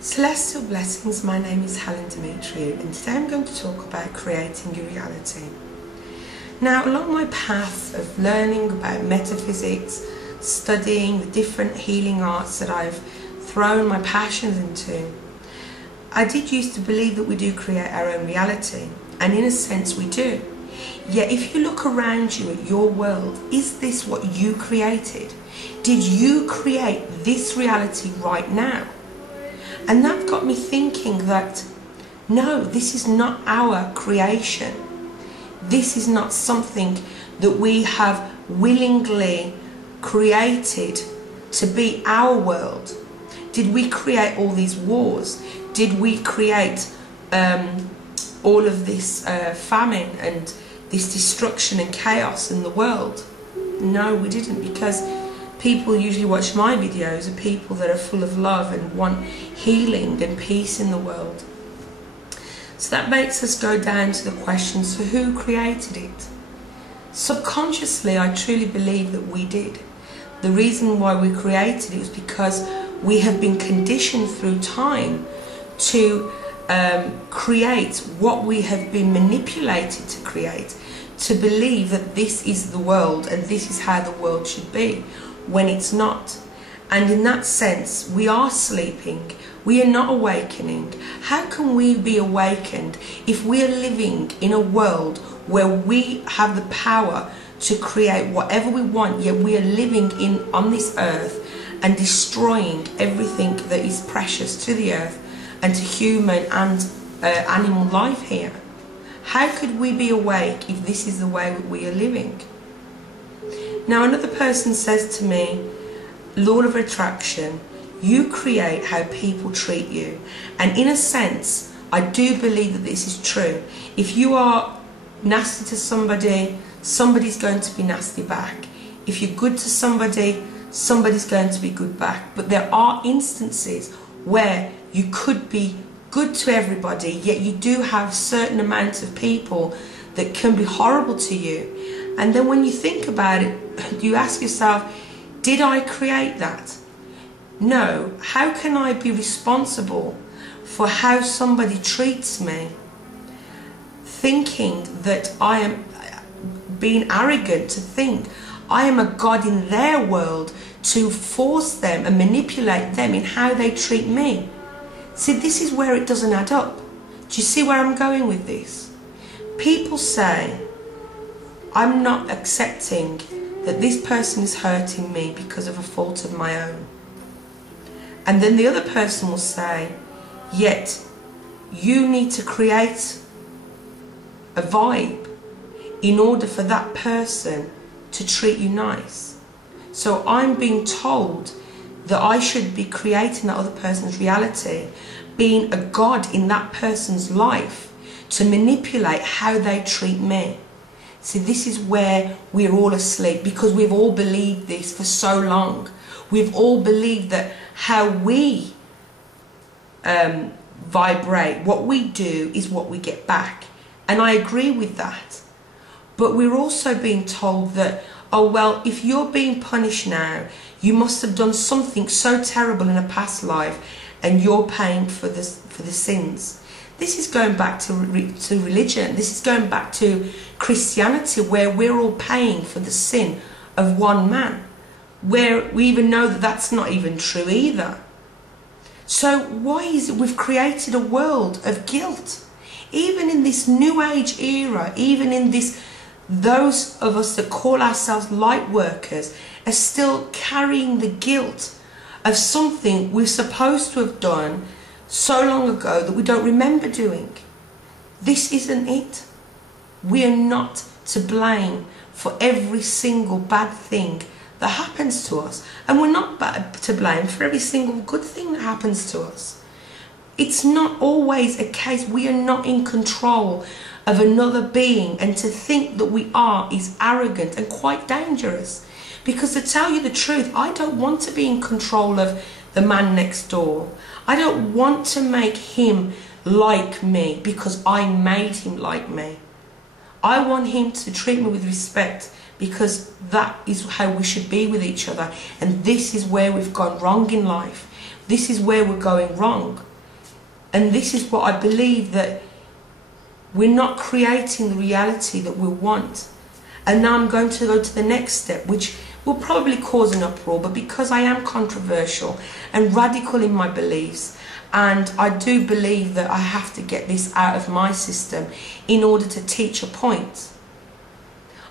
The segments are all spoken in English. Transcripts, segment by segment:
Celestial Blessings, my name is Helen Dimitriou, and today I'm going to talk about creating your reality. Now, along my path of learning about metaphysics, studying the different healing arts that I've thrown my passions into, I did used to believe that we do create our own reality, and in a sense we do. Yet if you look around you at your world, is this what you created? Did you create this reality right now? And that got me thinking that, no, this is not our creation. This is not something that we have willingly created to be our world. Did we create all these wars? Did we create all of this famine and this destruction and chaos in the world? No, we didn't, because people usually watch my videos are people that are full of love and want healing and peace in the world. So that makes us go down to the question, so who created it? Subconsciously, I truly believe that we did. The reason why we created it was because we have been conditioned through time to create what we have been manipulated to create, to believe that this is the world and this is how the world should be, when it's not. And in that sense, we are sleeping, we are not awakening. How can we be awakened if we are living in a world where we have the power to create whatever we want, yet we are living on this earth and destroying everything that is precious to the earth and to human and animal life here? How could we be awake if this is the way we are living? Now, another person says to me, law of attraction, you create how people treat you. And in a sense, I do believe that this is true. If you are nasty to somebody, somebody's going to be nasty back. If you're good to somebody, somebody's going to be good back. But there are instances where you could be good to everybody, yet you do have certain amounts of people that can be horrible to you. And then when you think about it, you ask yourself, did I create that? No. How can I be responsible for how somebody treats me? Thinking that I am being arrogant to think I am a god in their world to force them and manipulate them in how they treat me. See, this is where it doesn't add up. Do you see where I'm going with this? People say, I'm not accepting that this person is hurting me because of a fault of my own. And then the other person will say, yet you need to create a vibe in order for that person to treat you nice. So I'm being told that I should be creating that other person's reality, being a god in that person's life to manipulate how they treat me. See, this is where we're all asleep, because we've all believed this for so long. We've all believed that how we vibrate, what we do is what we get back. And I agree with that. But we're also being told that, oh well, if you're being punished now, you must have done something so terrible in a past life and you're paying for the sins. This is going back to religion. This is going back to Christianity, where we're all paying for the sin of one man, where we even know that that's not even true either. So why is it we've created a world of guilt? Even in this new age era, even in this, those of us that call ourselves light workers are still carrying the guilt of something we're supposed to have done so long ago that we don't remember doing. This isn't it. We are not to blame for every single bad thing that happens to us, and we're not to blame for every single good thing that happens to us. It's not always a case. We are not in control of another being, and to think that we are is arrogant and quite dangerous. Because to tell you the truth, I don't want to be in control of the man next door. I don't want to make him like me because I made him like me. I want him to treat me with respect, because that is how we should be with each other. And this is where we've gone wrong in life. This is where we're going wrong. And this is what I believe, that we're not creating the reality that we want. And now I'm going to go to the next step, which will probably cause an uproar, but because I am controversial and radical in my beliefs, and I do believe that I have to get this out of my system in order to teach a point.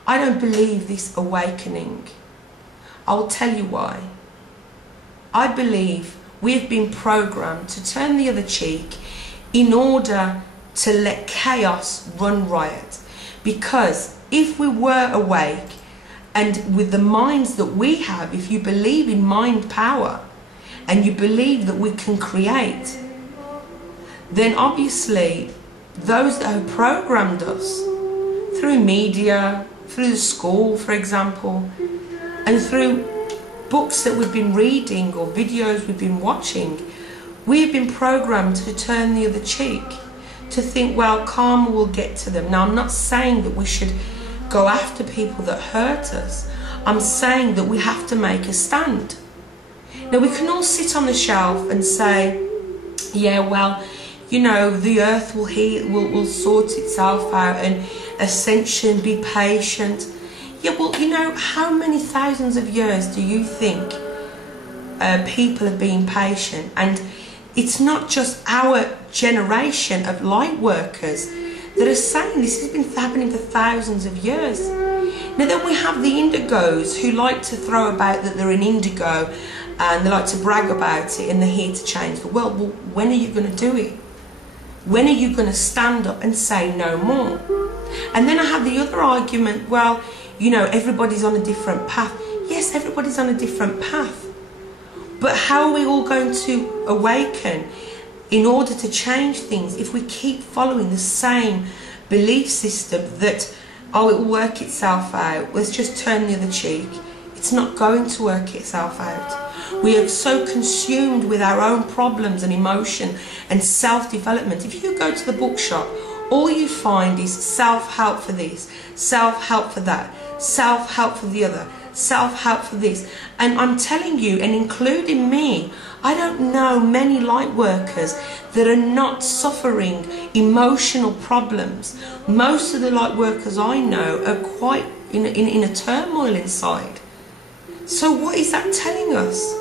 I don't believe this awakening. I'll tell you why. I believe we've been programmed to turn the other cheek in order to let chaos run riot. Because if we were awake, and with the minds that we have, if you believe in mind power and you believe that we can create, then obviously those that have programmed us through media, through the school, for example, and through books that we've been reading or videos we've been watching, we've been programmed to turn the other cheek, to think, well, karma will get to them. Now, I'm not saying that we should go after people that hurt us. I'm saying that we have to make a stand. Now, we can all sit on the shelf and say, yeah, well, you know, the earth will heal, will sort itself out, and ascension, be patient. Yeah, well, you know, how many thousands of years do you think people have been patient? And it's not just our generation of light workers that are saying this has been happening for thousands of years. Now then we have the indigos who like to throw about that they're an indigo, and they like to brag about it, and they're here to change the world. Well, when are you going to do it? When are you going to stand up and say no more? And then I have the other argument, well, you know, everybody's on a different path. Yes, everybody's on a different path. But how are we all going to awaken in order to change things if we keep following the same belief system that, oh, it will work itself out, let's just turn the other cheek? It's not going to work itself out. We are so consumed with our own problems and emotion and self-development. If you go to the bookshop, all you find is self-help for this, self-help for that, self-help for the other, self-help for this. And I'm telling you, and including me, I don't know many light workers that are not suffering emotional problems. Most of the light workers I know are quite in a turmoil inside. So what is that telling us?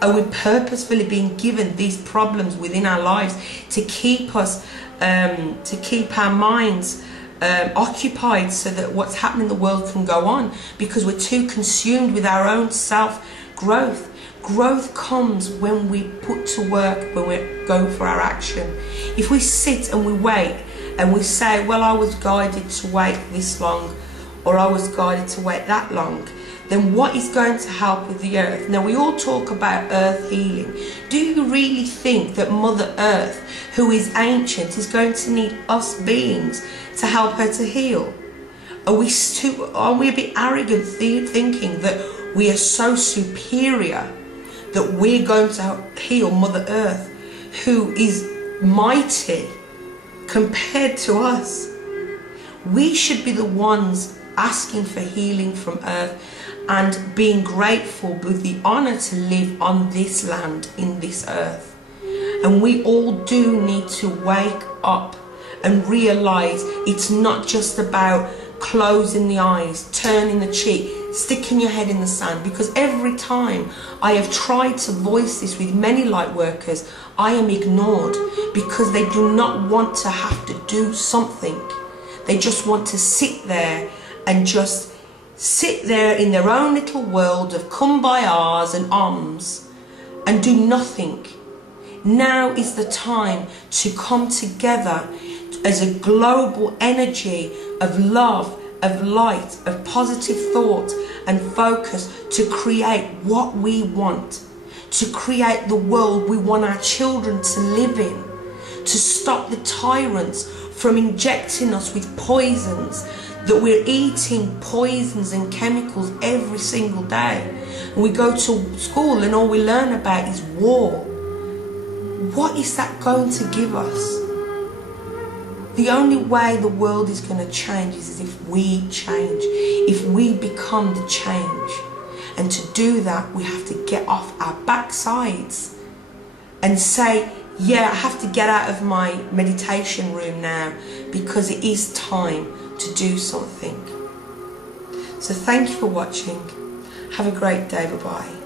Are we purposefully being given these problems within our lives to keep us, to keep our minds occupied so that what's happening in the world can go on, because we're too consumed with our own self-growth? Growth comes when we put to work, when we go for our action. If we sit and we wait and we say, well, I was guided to wait this long, or I was guided to wait that long, then what is going to help with the earth? Now, we all talk about earth healing. Do you really think that Mother Earth, who is ancient, is going to need us beings to help her to heal? Are we a bit arrogant thinking that we are so superior that we're going to heal Mother Earth, who is mighty compared to us? We should be the ones asking for healing from Earth and being grateful with the honor to live on this land, in this earth. And we all do need to wake up and realize it's not just about closing the eyes, turning the cheek, sticking your head in the sand. Because every time I have tried to voice this with many light workers, I am ignored, because they do not want to have to do something. They just want to sit there and just sit there in their own little world of kumbayas and alms and do nothing. Now is the time to come together as a global energy of love, of light, of positive thought and focus to create what we want, to create the world we want our children to live in, to stop the tyrants from injecting us with poisons, that we're eating poisons and chemicals every single day. And we go to school and all we learn about is war. What is that going to give us? The only way the world is going to change is if we change, if we become the change. And to do that, we have to get off our backsides and say, yeah, I have to get out of my meditation room now because it is time to do something. So thank you for watching. Have a great day. Bye bye.